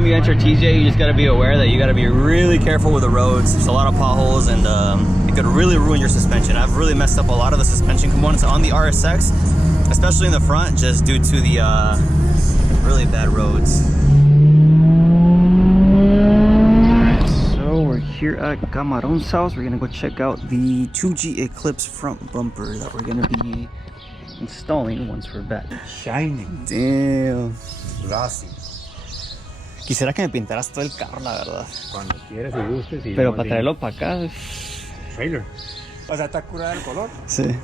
time you enter TJ, you just got to be aware that you got to be really careful with the roads. There's a lot of potholes, and it could really ruin your suspension. I've really messed up a lot of the suspension components on the RSX, especially in the front, just due to the really bad roads. So we're here at Camaron's house. We're gonna go check out the 2G Eclipse front bumper that we're gonna be installing once we're back. Shining. Damn. Glossy. Quisiera que me pintaras todo el carro, la verdad. Cuando quieras y gustes. Y pero para traerlo para acá. Trailer. O sea, está curada el color. Sí.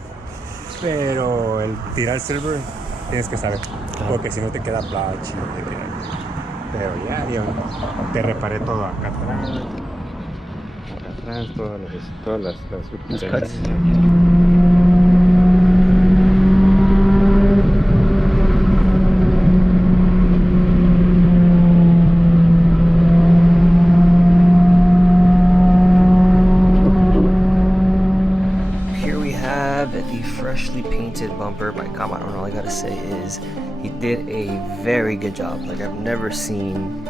Pero el tirar silver tienes que saber. Claro. Porque si no te queda black. Pero ya, yo te reparé todo acá atrás. Acá atrás, todas las cuts. The freshly painted bumper by Camaron. All I gotta say is he did a very good job. Like, I've never seen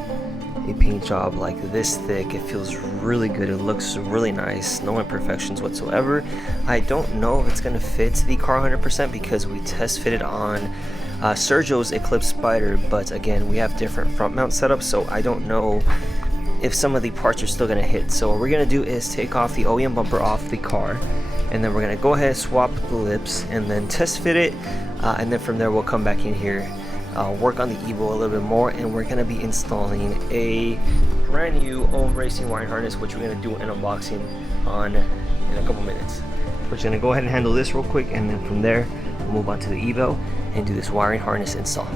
a paint job like this thick. It feels really good. It looks really nice. No imperfections whatsoever. I don't know if it's gonna fit the car 100% because we test fitted on Sergio's Eclipse Spider, but again, we have different front mount setups, so I don't know if some of the parts are still gonna hit. So what we're gonna do is take off the OEM bumper off the car, and then we're gonna go ahead, swap the lips, and then test fit it, and then from there we'll come back in here, work on the Evo a little bit more, and we're gonna be installing a brand new OEM racing wiring harness, which we're gonna do an unboxing on in a couple minutes. We're just gonna go ahead and handle this real quick, and then from there we'll move on to the Evo and do this wiring harness install.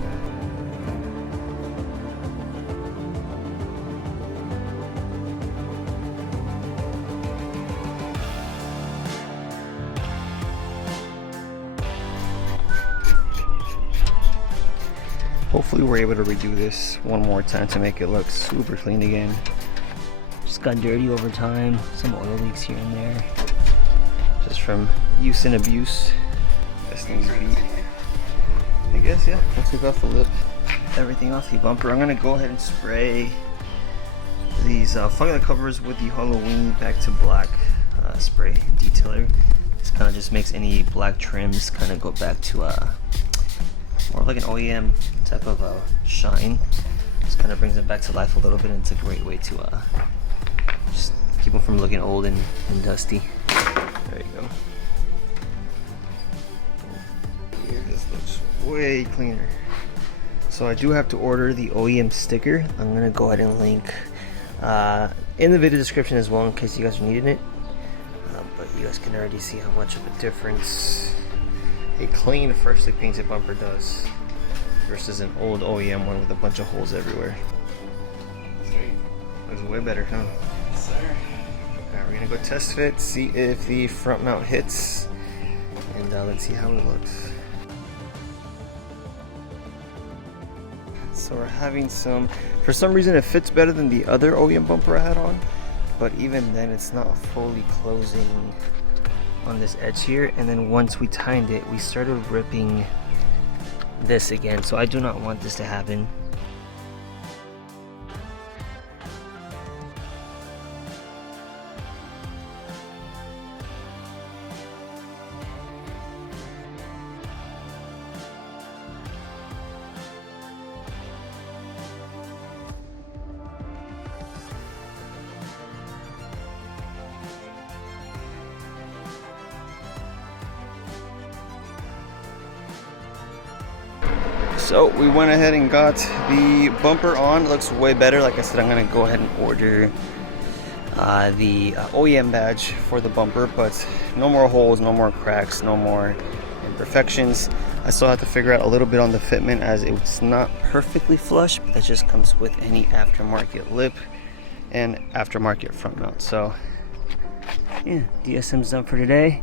Hopefully we're able to redo this one more time to make it look super clean again. Just got dirty over time, some oil leaks here and there. Just from use and abuse. This thing's beat. I guess, yeah, once we got the lip, everything off the bumper, I'm gonna go ahead and spray these fog covers with the Halloween Back to Black spray detailer. This kind of just makes any black trims kind of go back to more like an OEM type of shine. Just kind of brings it back to life a little bit, and it's a great way to just keep them from looking old and dusty. There you go. Here, this looks way cleaner. So I do have to order the OEM sticker. I'm gonna go ahead and link in the video description as well in case you guys are needing it. But you guys can already see how much of a difference a clean, freshly painted bumper does versus an old OEM one with a bunch of holes everywhere. Looks way better, huh? Yes, sir. Alright, we're gonna go test fit, see if the front mount hits, and let's see how it looks. So we're having for some reason it fits better than the other OEM bumper I had on, but even then it's not fully closing on this edge here, and then once we tightened it we started ripping this again, so I do not want this to happen. So we went ahead and got the bumper on. It looks way better. Like I said, I'm gonna go ahead and order the OEM badge for the bumper, but no more holes, no more cracks, no more imperfections. I still have to figure out a little bit on the fitment as it's not perfectly flush, but that just comes with any aftermarket lip and aftermarket front mount. So yeah, DSM's done for today.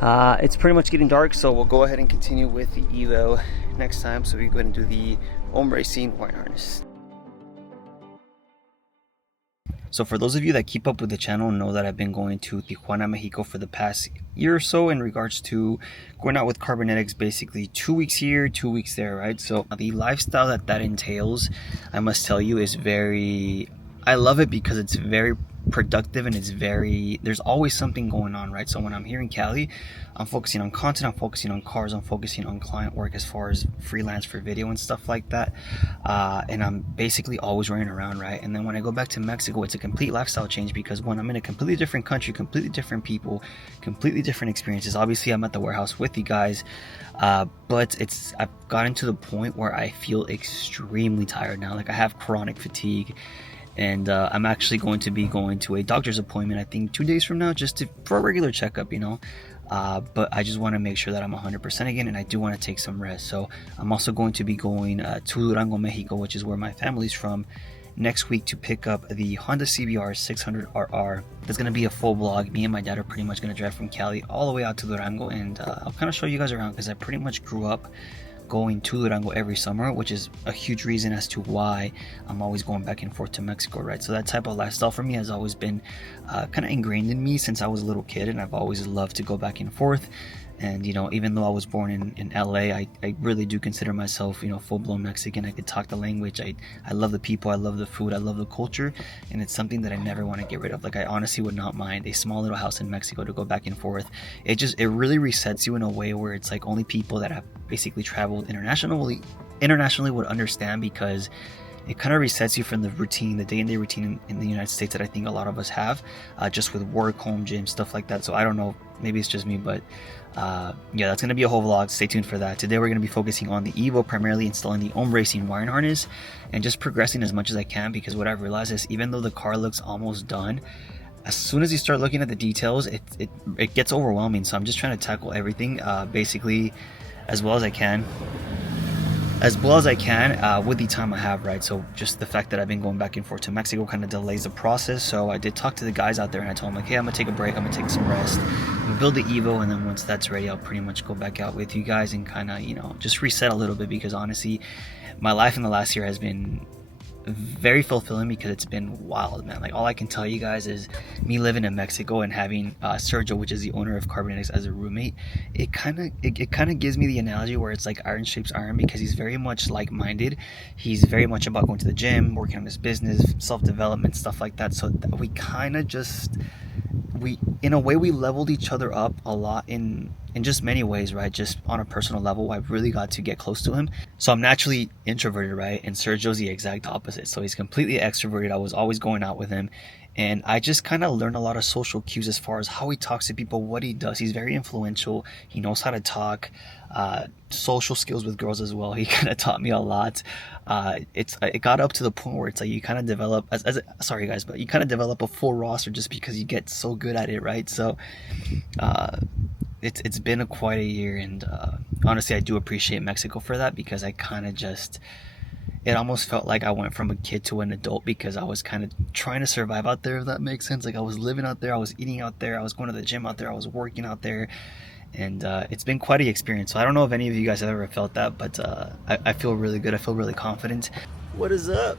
It's pretty much getting dark, so we'll go ahead and continue with the Evo next time. So we go ahead and do the OEM Racing wiring harness. So for those of you that keep up with the channel know that I've been going to Tijuana, Mexico for the past year or so in regards to going out with Carbonetics, basically 2 weeks here, 2 weeks there, right? So the lifestyle that entails, I must tell you, is I love it because it's very productive and there's always something going on, right? So when I'm here in Cali, I'm focusing on content, I'm focusing on cars, I'm focusing on client work as far as freelance for video and stuff like that, and I'm basically always running around, right? And then when I go back to Mexico, it's a complete lifestyle change because when I'm in a completely different country, completely different people, completely different experiences. Obviously I'm at the warehouse with you guys, but I've gotten to the point where I feel extremely tired now. Like I have chronic fatigue. And I'm actually going to be going to a doctor's appointment, I think 2 days from now, for a regular checkup, you know. But I just want to make sure that I'm 100% again, and I do want to take some rest. So I'm also going to be going to Durango, Mexico, which is where my family's from, next week to pick up the Honda CBR 600RR. That's going to be a full vlog. Me and my dad are pretty much going to drive from Cali all the way out to Durango, and I'll kind of show you guys around because I pretty much grew up going to Durango every summer, which is a huge reason as to why I'm always going back and forth to Mexico, right? So that type of lifestyle for me has always been kind of ingrained in me since I was a little kid, and I've always loved to go back and forth. And you know, even though I was born in LA, I really do consider myself, you know, full-blown Mexican. I could talk the language. I love the people, I love the food, I love the culture, and it's something that I never want to get rid of. Like I honestly would not mind a small little house in Mexico to go back and forth. It really resets you in a way where it's like only people that have basically traveled internationally would understand, because it kind of resets you from the routine, the day-to-day routine in the United States that I think a lot of us have, just with work, home, gym, stuff like that. So I don't know, maybe it's just me, but yeah, that's going to be a whole vlog. Stay tuned for that. Today we're going to be focusing on the Evo, primarily installing the OEM racing wiring harness and just progressing as much as I can, because what I've realized is even though the car looks almost done, as soon as you start looking at the details, it gets overwhelming. So I'm just trying to tackle everything basically as well as I can with the time I have, right? So just the fact that I've been going back and forth to Mexico kind of delays the process. So I did talk to the guys out there and I told them, like, hey, I'm gonna take a break, I'm gonna take some rest, I'm gonna build the Evo, and then once that's ready, I'll pretty much go back out with you guys and kind of, you know, just reset a little bit, because honestly my life in the last year has been very fulfilling because it's been wild, man. Like all I can tell you guys is me living in Mexico and having Sergio, which is the owner of Carbonetics, as a roommate. It kind of gives me the analogy where it's like iron shapes iron, because he's very much like-minded. He's very much about going to the gym, working on his business, self-development, stuff like that. So we kind of in a way we leveled each other up a lot in just many ways, right? Just on a personal level, I really got to get close to him. So I'm naturally introverted, right? And Sergio's the exact opposite. So he's completely extroverted. I was always going out with him, and I just kind of learned a lot of social cues as far as how he talks to people, what he does. He's very influential. He knows how to talk. Social skills with girls as well. He kind of taught me a lot. It got up to the point where it's like you kind of develop sorry guys, but you kind of develop a full roster just because you get so good at it, right? So it's been quite a year, and honestly I do appreciate Mexico for that, because I kind of it almost felt like I went from a kid to an adult, because I was kind of trying to survive out there, if that makes sense. Like I was living out there, I was eating out there, I was going to the gym out there, I was working out there, and it's been quite an experience. So I don't know if any of you guys have ever felt that, but I feel really good. I feel really confident. What is up?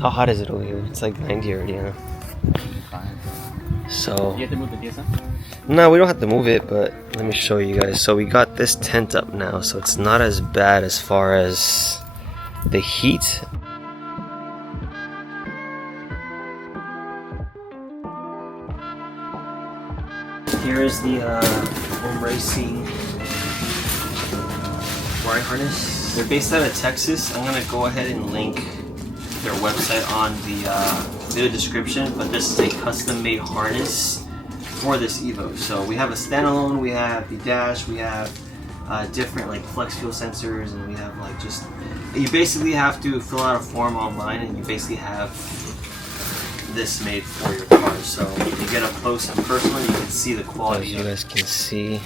How hot is it over here? It's like 90 already, huh? So no, we don't have to move it, but let me show you guys. So we got this tent up now, so it's not as bad as far as the heat. Here's the OEM racing wiring harness. They're based out of Texas. I'm gonna go ahead and link their website on the video description, but this is a custom-made harness for this Evo. So we have a standalone, we have the dash, we have different like flex fuel sensors, and we have like just, you basically have to fill out a form online and you basically have this made for your car. So you get up close and personal, you can see the quality. As you guys can see,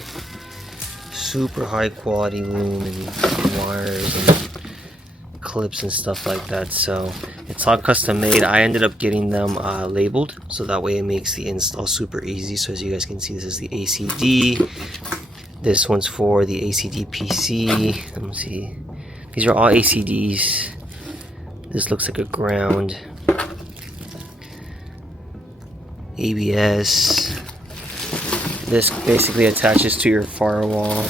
super high quality loom and wires and clips and stuff like that. So it's all custom made. I ended up getting them labeled, so that way it makes the install super easy. So as you guys can see, this is the ACD, this one's for the ACD PC. Let me see, these are all ACDs. This looks like a ground. ABS. This basically attaches to your firewall.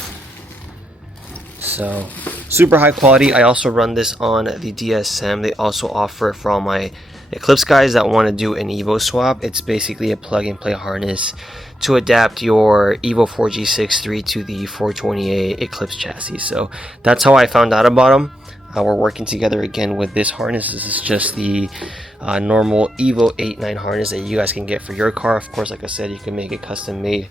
So super high quality. I also run this on the DSM. They also offer it for all my Eclipse guys that want to do an Evo swap. It's basically a plug and play harness to adapt your Evo 4G63 to the 428 Eclipse chassis. So that's how I found out about them. We're working together again with this harness. This is just the normal Evo 8.9 harness that you guys can get for your car. Of course, like I said, you can make it custom made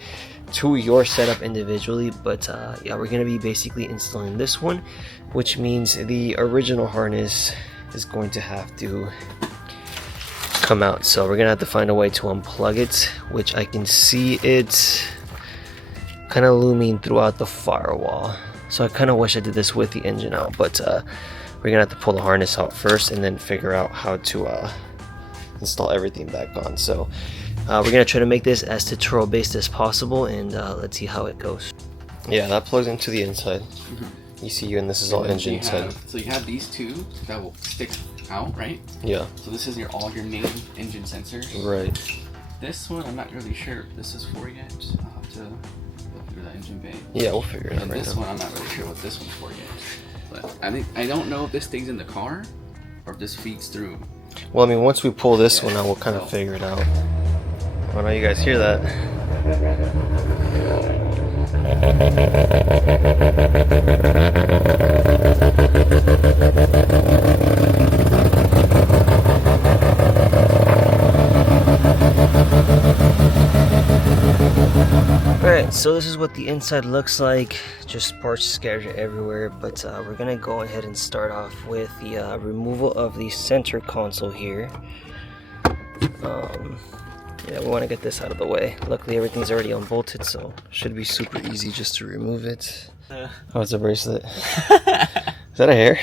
to your setup individually, but yeah, we're going to be basically installing this one, which means the original harness is going to have to come out. So we're gonna have to find a way to unplug it, which I can see it kind of looming throughout the firewall. So I kind of wish I did this with the engine out, but we're gonna have to pull the harness out first and then figure out how to install everything back on. So we're gonna try to make this as tutorial based as possible, and let's see how it goes. Yeah, that plugs into the inside. ECU, and this is all engine side. So you have these two that will stick out, right? Yeah. So this is all your main engine sensors. Right. This one, I'm not really sure what this is for yet. I'll have to look through the engine bay. Yeah, we'll figure it out right now. This one, I'm not really sure what this one's for yet. But I don't know if this stays in the car or if this feeds through. Well, I mean, once we pull this one out, we'll kind of figure it out. I know you guys hear that. Alright, so this is what the inside looks like. Just parts scattered everywhere, but we're gonna go ahead and start off with the removal of the center console here. Yeah, we want to get this out of the way. Luckily everything's already unbolted, so should be super easy just to remove it. Oh, it's a bracelet. Is that a hair?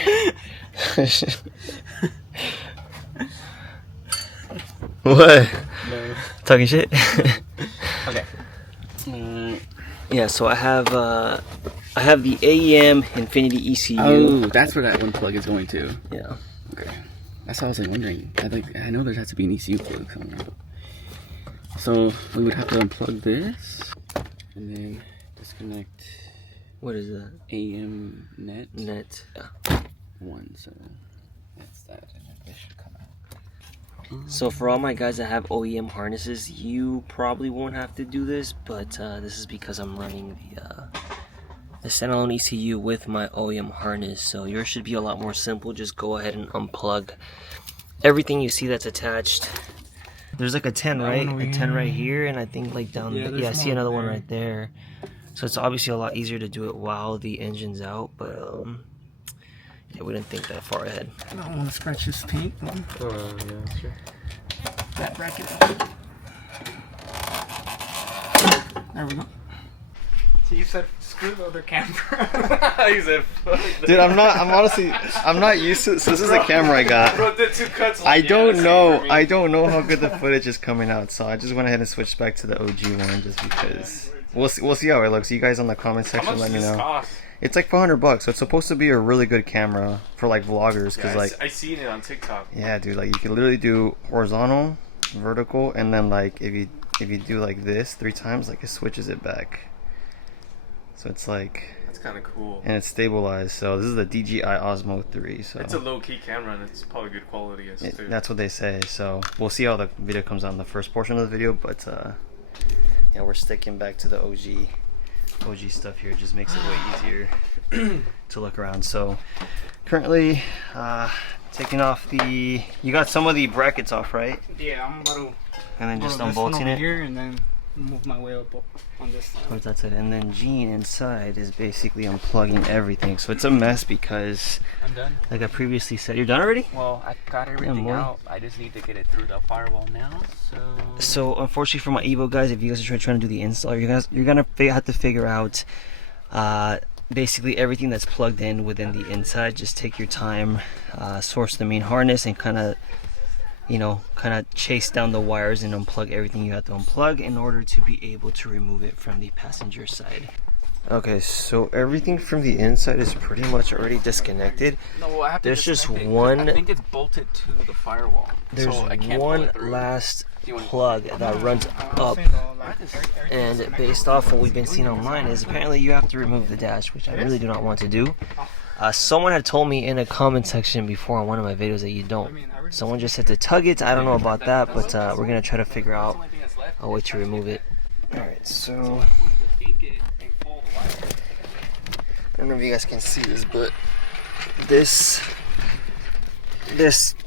What? No. Talking shit? Okay. Yeah, so I have the AEM Infinity ECU. Oh, that's where that one plug is going to. Yeah. Okay. That's what I was wondering. I know there has to be an ECU plug somewhere. So we would have to unplug this and then disconnect. What is that? AM net. Net. Yeah. One. So that's that, and then this should come out. So for all my guys that have OEM harnesses, you probably won't have to do this, but this is because I'm running the standalone ECU with my OEM harness. So yours should be a lot more simple. Just go ahead and unplug everything you see that's attached. There's like a 10, right? A 10 right here, and I think like down there. Yeah, I see another one right there. So it's obviously a lot easier to do it while the engine's out, but yeah, we didn't think that far ahead. I don't want to scratch this paint. Oh, yeah, sure. That bracket. There we go. So you said screw the other camera. You said Dude, I'm not used to. So this is the camera I got. Bro, the two cuts. I don't know how good the footage is coming out, so I just went ahead and switched back to the OG one just because we'll see how it looks. You guys on the comment section let me know. Cost? It's like $400, so it's supposed to be a really good camera for like vloggers, cause like I seen it on TikTok. Yeah, dude, like you can literally do horizontal, vertical, and then like if you do like this 3 times, like it switches it back. So it's like, that's kind of cool. And it's stabilized. So this is the DJI Osmo 3. So it's a low-key camera, and it's probably good quality as too. That's what they say. So we'll see how the video comes out in the first portion of the video, but yeah, we're sticking back to the OG stuff here. It just makes it way easier to look around. So currently taking off you got some of the brackets off, right? Yeah, I'm about to. And then just unbolting it here, and then move my way up on this side. Oh, that's it. And then Gene inside is basically unplugging everything. So it's a mess because I'm done. Like I previously said, you're done already? Well, I've got everything out. I just need to get it through the firewall now. So unfortunately for my Evo guys, if you guys are trying to do the install, you're gonna have to figure out basically everything that's plugged in within the inside. Just take your time, source the main harness, and kind of chase down the wires and unplug everything you have to unplug in order to be able to remove it from the passenger side. Okay, so everything from the inside is pretty much already disconnected. No, well, I have to There's just disconnect it. one. I think it's bolted to the firewall. There's so I can't pull one it through. last You want- plug that runs up, and based off what we've been seeing online, is apparently you have to remove the dash, which I really do not want to do. Someone had told me in a comment section before on one of my videos that you don't. Someone just said to tug it. I don't know about that, but we're gonna try to figure out a way to remove it. Alright, so I don't know if you guys can see this, but this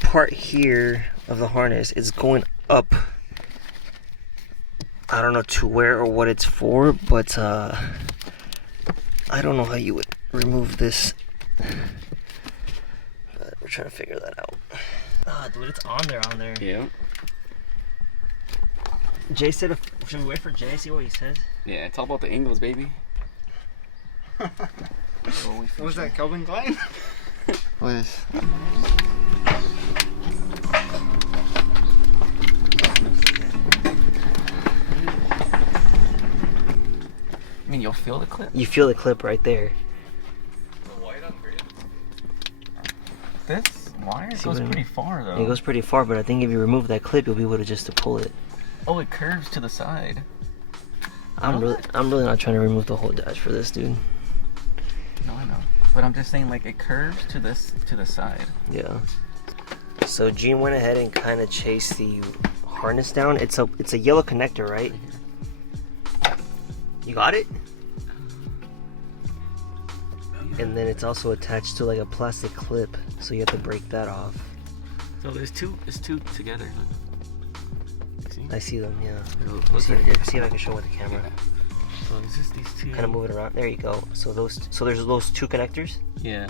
part here of the harness is going up. I don't know to where or what it's for, but I don't know how you would remove this. But we're trying to figure that out. Ah, dude, it's on there. Yeah. Jay said, should we wait for Jay, see what he says? Yeah, it's all about the angles, baby. What was that, Calvin Klein? What is? I mean, you'll feel the clip. You feel the clip right there. This wire goes pretty far, though. It goes pretty far, but I think if you remove that clip, you'll be able to just to pull it. Oh, it curves to the side. I'm really not trying to remove the whole dash for this, dude. No, I know. But I'm just saying, like, it curves to the side. Yeah. So Gene went ahead and kind of chased the harness down. It's a yellow connector, right? You got it? And then it's also attached to like a plastic clip, so you have to break that off. So there's two together. See? I see them, yeah. Those See, are- see if I can show with the camera. So it's just these two. Kind of move it around. There you go. So there's those two connectors. Yeah.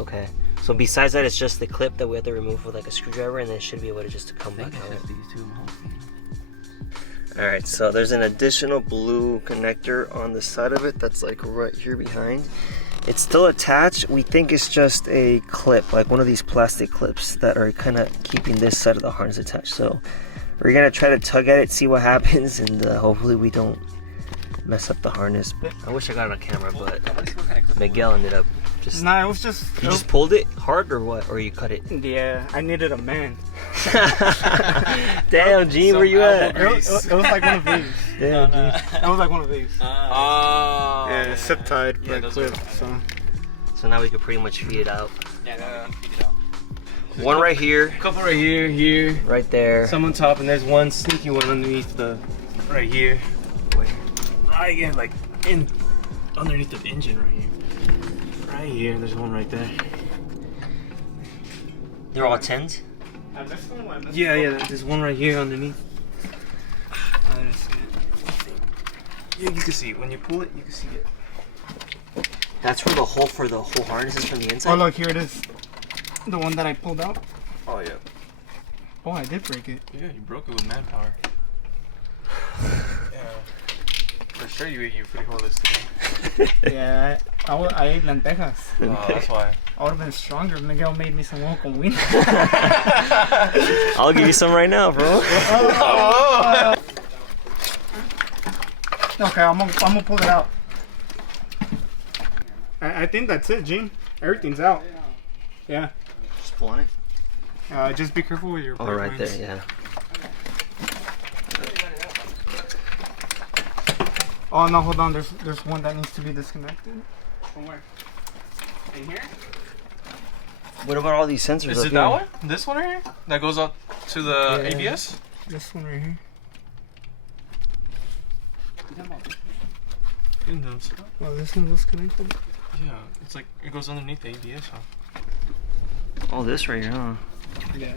Okay. So besides that, it's just the clip that we have to remove with like a screwdriver, and then it should be able to just to come I think back it's out. just these two. I'm hoping. Alright, so there's an additional blue connector on the side of it that's like right here behind. It's still attached. We think it's just a clip, like one of these plastic clips that are kind of keeping this side of the harness attached. So we're gonna try to tug at it, see what happens, and hopefully we don't mess up the harness. I wish I got it on camera, but Miguel ended up just... Nah, it was just... You just pulled it hard or what? Or you cut it? Yeah, I needed a man. Damn, Gene, where you at? It was like one of these. Damn, Gene. It was like one of these. Oh. Yeah, it's zip tied for Yeah, a those clip, are- so... So now we can pretty much feed it out. Yeah, feed it out. One right here, Couple right here, right there. some on top, and there's one sneaky one underneath the... Right here. Right here, like underneath the engine right here. Right here, there's one right there. They're all 10s? Yeah, there's one right here underneath. I don't see it. Yeah, you can see it. When you pull it, you can see it. That's where the hole for the whole harness is from the inside? Oh, look, here it is. The one that I pulled out. Oh yeah. Oh, I did break it. Yeah, you broke it with manpower. Yeah. For sure you pretty holistic. Yeah, I ate lentejas. Oh, that's why. I would have been stronger if Miguel made me some huevo con wiener. I'll give you some right now, bro. Okay, I'm gonna pull it out. I think that's it, Gene. Everything's out. Yeah. Just pull on it. Just be careful with your Oh, right brake lines. there, yeah. Oh no, hold on. There's one that needs to be disconnected. From where? In here? What about all these sensors Is up it here? that one? This one right here? That goes up to the Yeah. ABS? This one right here. In those. Oh, this one was connected. Yeah, it's like it goes underneath the ABS, huh? Oh, this right here, huh? Yeah.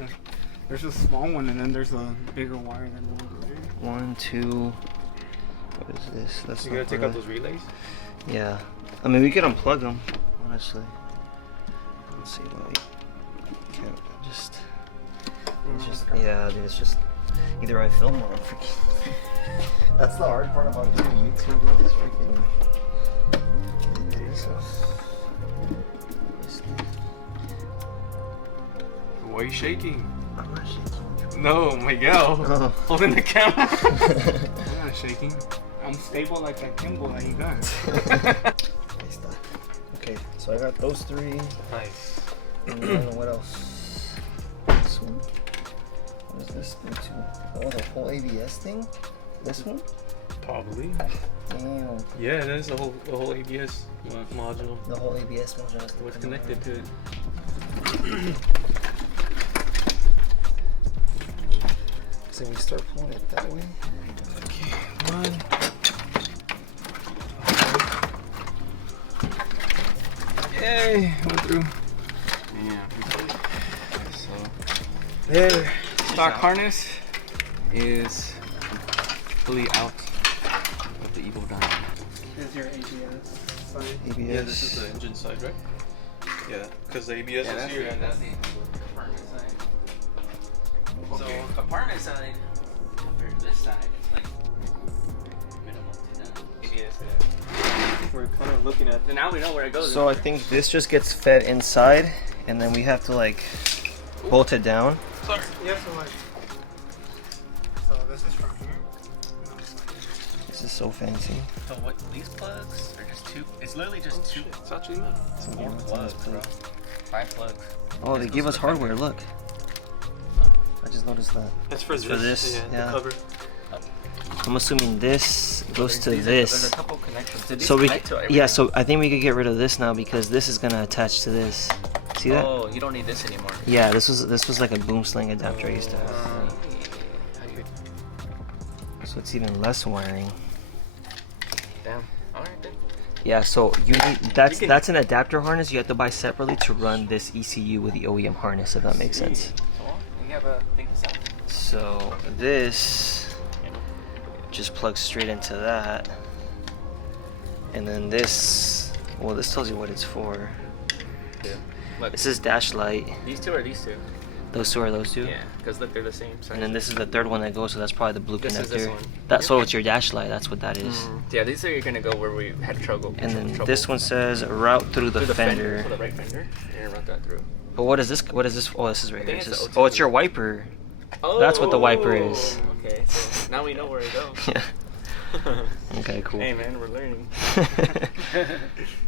There's a small one, and then there's a bigger wire than the one over there. 1, 2. What is this? That's You not gotta take part out of- those relays? Yeah. I mean, we could unplug them, honestly. Let's see why we can't just... It's just, yeah, dude, it's just either I film or I'm freaking. That's the hard part about doing YouTube. Is freaking. Why are you shaking? I'm not shaking. No, Miguel. Oh. Holding the camera. I'm not shaking. I unstable like that gimbal that you got. Ahí está. Okay, so I got those 3. Nice. And then what else? This one? What is this thing too? Oh, the whole ABS thing? This one? Probably. Damn. Yeah, that's the whole ABS module. The whole ABS module. What's connected to it? So we start pulling it that way. Okay, 1. Yay, went through. Yeah. So There. stock harness is fully out of the Evo dyno. Here's your ABS side. ABS. Yeah, this is the engine side, right? Yeah, because the ABS is here. And that's the compartment side. So compartment side compared to this side, it's like minimal to none. ABS. We're kind of looking at. So now we know where it goes. So I think this just gets fed inside, and then we have to like bolt it down. Sorry. Yeah, so like. So this is from here. This is so fancy. So what? These plugs are just 2. It's literally just 2. It's actually not. 4 plugs, bro. 5 plugs. Oh, they give us hardware. Look. I just noticed that. That's for for this, yeah. The cover. I'm assuming this goes to There's this. a couple connections. Did these So we, connect to yeah. everything? So I think we could get rid of this now because this is gonna attach to this. See that? Oh, you don't need this anymore. Yeah. This was like a boom sling adapter I used to have. So it's even less wiring. Damn. Alright then. Yeah. So you need that's You can- that's an adapter harness you have to buy separately to run this ECU with the OEM harness. If that makes sense. So we have a thing to sell. So this just plugs straight into that, and then this, well, this tells you what it's for. Look, This is dash light. these 2 are these 2. Those 2 are those 2. Yeah, because look, they're the same size. And then this is the 3rd one that goes, so that's probably the blue This connector. is this one. That so it's your dash light. That's what that is. Yeah, these are gonna go where we had trouble. And then trouble. this one says route through the fender. So the right fender. You're gonna run that through. But what is this? What is this? Oh, this is right I here. think It's it's just, the oh, it's OTD. your wiper. Oh, That's what the wiper is. Okay, so now we know where it goes. Yeah. Okay, cool. Hey man, we're learning. It Yeah,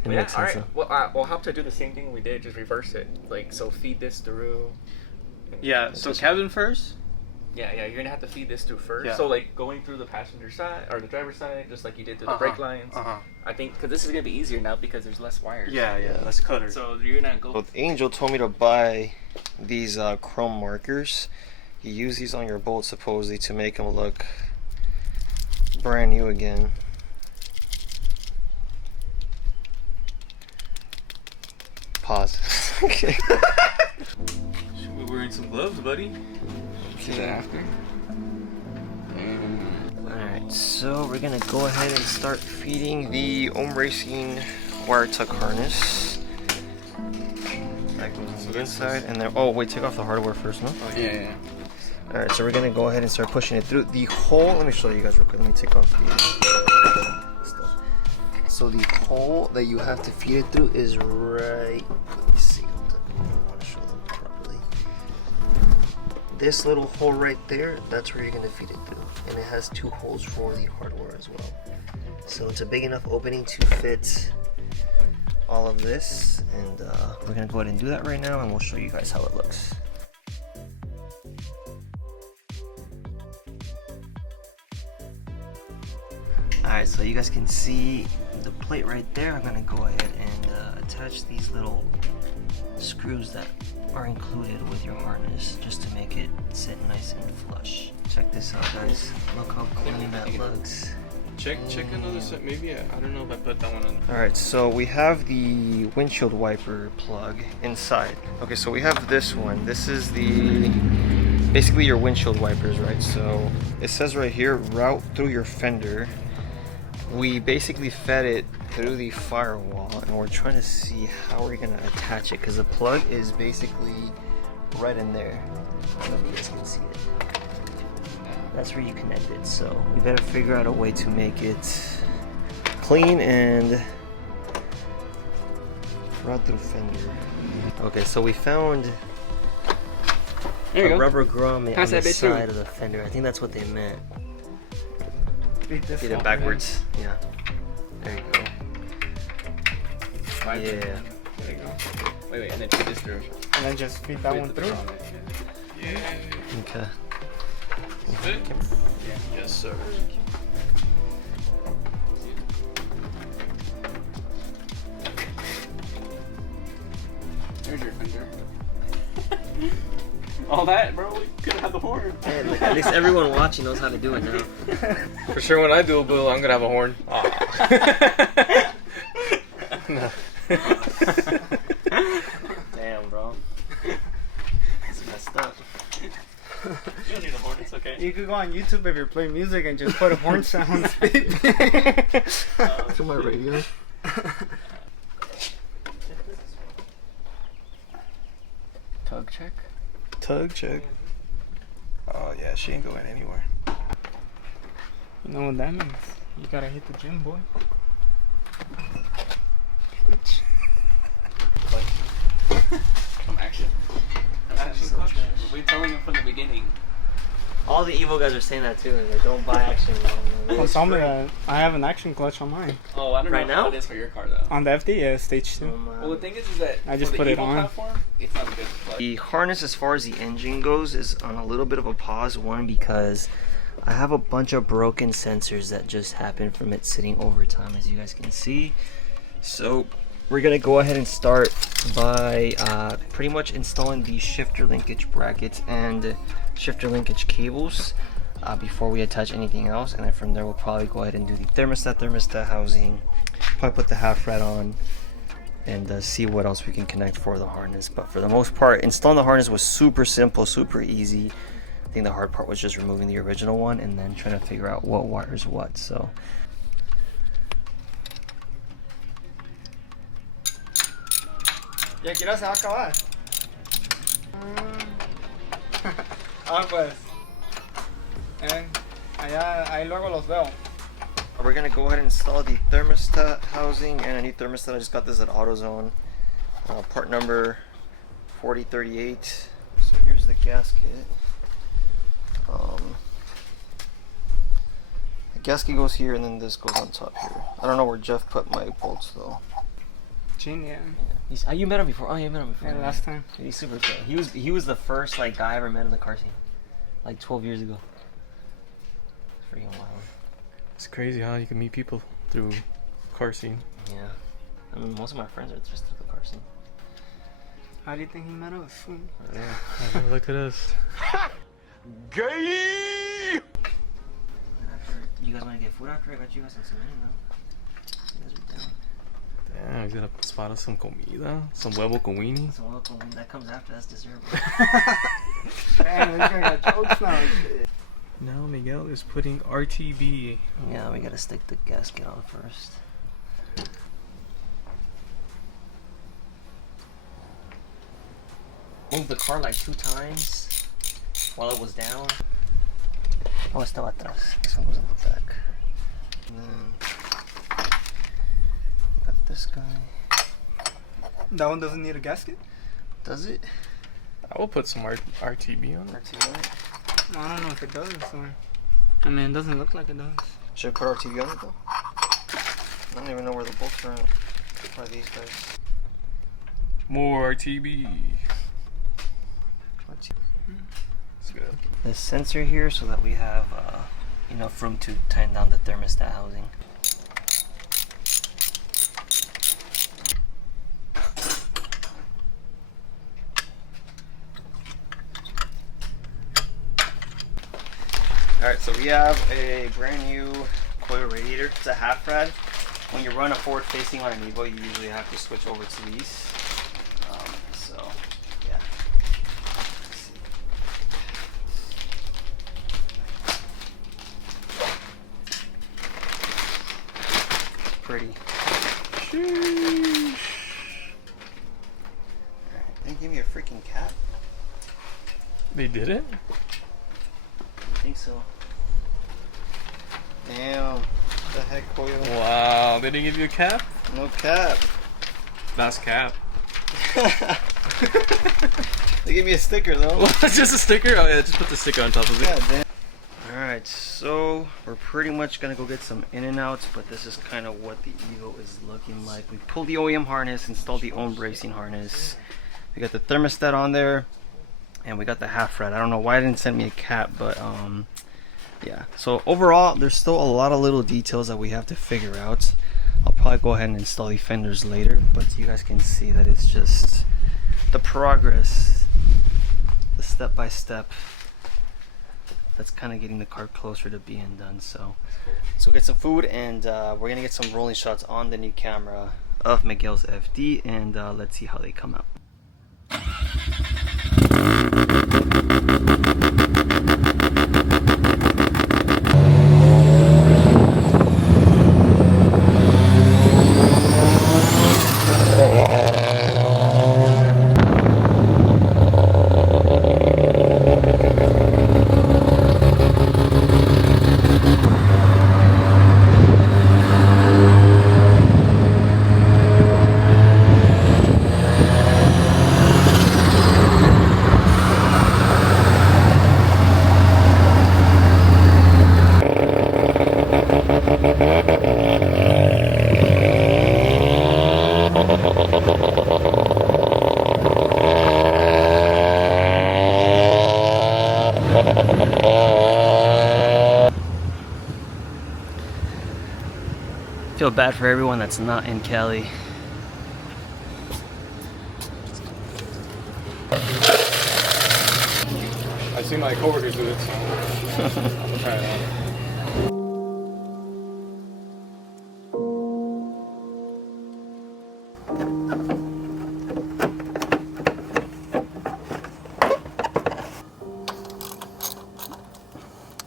makes all sense. right. Well, we'll have to do the same thing we did, just reverse it. Like, so feed this through. Yeah. So cabin first. Yeah, you're gonna have to feed this through first. Yeah. So like going through the passenger side or the driver's side, just like you did through the brake lines. I think because this is gonna be easier now because there's less wires. Yeah. Let's cut her. So you're gonna go. Well, Angel told me to buy these chrome markers. You use these on your bolts supposedly to make them look brand new again. Pause. Okay. Should we wearing some gloves, buddy? See that after. Alright, so we're gonna go ahead and start feeding the OEM Racing wire tuck harness. That goes on the inside, and then, oh wait, take off the hardware first, no? Oh yeah. Alright, so we're gonna go ahead and start pushing it through. The hole, let me show you guys real quick. Let me take off the stuff. So the hole that you have to feed it through is right, let me see, I want to show them properly. This little hole right there, that's where you're gonna feed it through. And it has 2 holes for the hardware as well. So it's a big enough opening to fit all of this. And we're gonna go ahead and do that right now, and we'll show you guys how it looks. Alright, so you guys can see the plate right there. I'm gonna go ahead and attach these little screws that are included with your harness just to make it sit nice and flush. Check this out, guys. Look how clean that looks. Check another set. Maybe I don't know if I put that one on. Alright, so we have the windshield wiper plug inside. Okay, so we have this one. This is the basically your windshield wipers, right? So it says right here, route through your fender. We basically fed it through the firewall, and we're trying to see how we're gonna attach it because the plug is basically right in there. I don't know if you guys can see it. That's where you connect it. So we better figure out a way to make it clean and route through fender. Okay, so we found There you a go. rubber grommet Pass on the that bitch through. side of the fender. I think that's what they meant. feed this Feed one. it backwards. Yeah. There you go. Right. Yeah. There you go. Wait, and then feed this through. And then just feed that one through. Okay. Yes, sir. There's your finger. All that, bro. We could have had the horn. Hey, look, at least everyone watching knows how to do it now. For sure, when I do a bull, I'm gonna have a horn. No. Damn, bro. It's messed up. You don't need a horn. It's okay. You could go on YouTube if you're playing music and just put a horn sound. To my radio. Tug check. Tug check. Oh yeah, she ain't going anywhere. You know what that means? You gotta hit the gym, boy. Some action. Action clutch. We're telling them from the beginning. All the Evo guys are saying that too. Like, don't buy action. Well, tell me that I have an action clutch on mine. Oh, I don't Right know now? how it is for your car though. On the FD, yeah, stage 2. Well, the thing is that I just for put the it Evo on. platform, it's not a good clutch. The harness, as far as the engine goes, is on a little bit of a pause. One, because I have a bunch of broken sensors that just happened from it sitting over time, as you guys can see. So we're gonna go ahead and start by pretty much installing the shifter linkage brackets and shifter linkage cables before we attach anything else, and then from there we'll probably go ahead and do the thermostat housing, probably put the half rat on, and see what else we can connect for the harness. But for the most part, installing the harness was super simple, super easy. I think the hard part was just removing the original one and then trying to figure out what wires what. So Ya quiero se va a acabar. Pues. Allá, ahí luego los veo. we're gonna go ahead and install the thermostat housing and a new thermostat. I just got this at AutoZone. Part number 4038. So here's the gasket. The gasket goes here and then this goes on top here. I don't know where Jeff put my bolts though. Gene, yeah. You met him before. Oh, you met him before. Yeah, last time. He's super chill. He was the first like guy I ever met in the car scene, like 12 years ago. It's freaking wild. It's crazy how you can meet people through car scene. Yeah, I mean most of my friends are just through the car scene. How do you think he met us? Yeah. Look at us. Gay. You guys want to get food after? I got you guys some cement now. You guys are down. Damn, he's gonna spot us some comida, some huevo con weenie. So welcome. That comes after. That's dessert. Bro. Damn, this guy got jokes now. Shit. Now Miguel is putting RTB. Yeah, we gotta stick the gasket on first. Moved the car like 2 times while it was down. Oh, estaba atrás. This one goes in the back. And then got this guy. That one doesn't need a gasket? Does it? I will put some RTB on it. RTB on it? I don't know if it does. Or... I mean, it doesn't look like it does. Should I put RTB on it though? I don't even know where the bolts are at. Probably these guys. More RTB. RTB. It's good. This sensor here so that we have enough room to tighten down the thermostat housing. Alright, so we have a brand new coil radiator. It's a half rad. When you run a forward facing on an Evo, you usually have to switch over to these. So, yeah. Let's see. Pretty. Sheesh. Alright, they give me a freaking cap. They did it? I think so. Damn. What the heck, coil? Wow, they didn't give you a cap? No cap. That's cap. They gave me a sticker though. Well, it's just a sticker? Oh yeah, just put the sticker on top of it. God damn. Alright, Alright, so we're pretty much gonna go get some in and outs, but this is kind of what the Evo is looking like. We pulled the OEM harness, installed the OEM bracing harness. We got the thermostat on there, and we got the half rat. I don't know why it didn't send me a cap, but yeah. So overall, there's still a lot of little details that we have to figure out. I'll probably go ahead and install the fenders later, but you guys can see that it's just the progress, the step by step, that's kind of getting the car closer to being done. So let's go get some food, and we're gonna get some rolling shots on the new camera of Miguel's FD, and let's see how they come out. Feel bad for everyone that's not in Cali. I see my coworkers do it, so I'll try it out.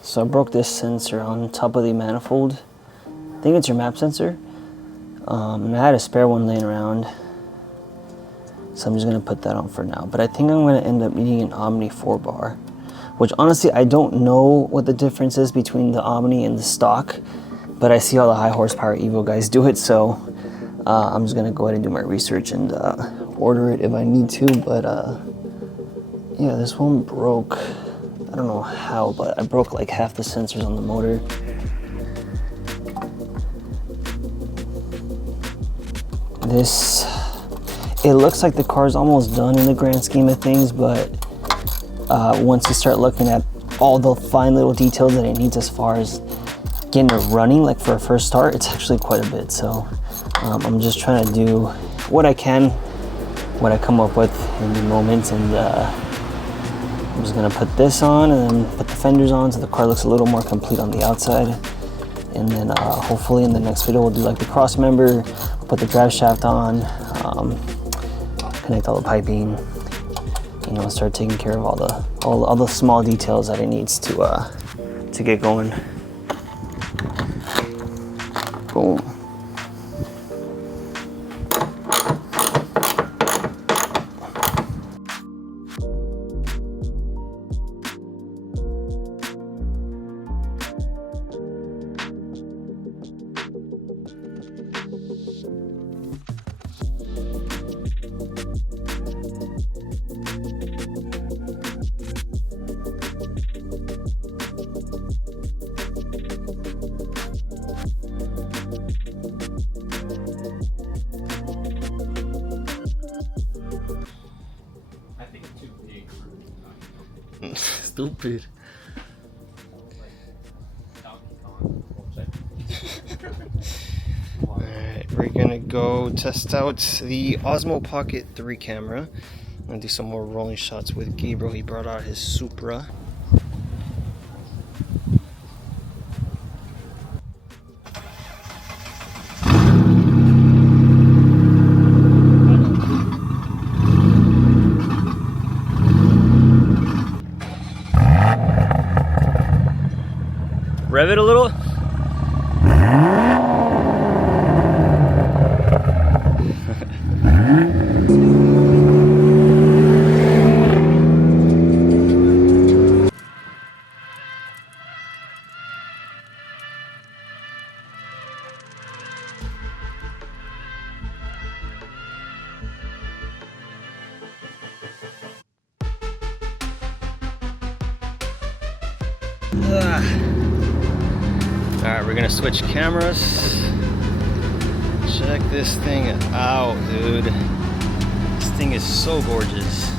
So I broke this sensor on top of the manifold. I think it's your map sensor. And I had a spare one laying around, so I'm just gonna put that on for now. But I think I'm gonna end up needing an Omni 4-bar, which honestly I don't know what the difference is between the Omni and the stock, but I see all the high horsepower Evo guys do it, so I'm just gonna go ahead and do my research and order it if I need to. But yeah, this one broke. I don't know how, but I broke like half the sensors on the motor. It looks like the car's almost done in the grand scheme of things, but once you start looking at all the fine little details that it needs as far as getting it running, like for a first start, it's actually quite a bit. So I'm just trying to do what I can, what I come up with in the moment, and I'm just gonna put this on and then put the fenders on so the car looks a little more complete on the outside. And then hopefully in the next video we'll do like the cross member, put the drive shaft on, connect all the piping, you know, start taking care of all the small details that it needs to get going. Boom. Stupid. Alright, we're gonna go test out the Osmo Pocket 3 camera. I'm gonna do some more rolling shots with Gabriel. He brought out his Supra. Rev it a little. Alright, we're gonna switch cameras. Check this thing out, dude. This thing is so gorgeous.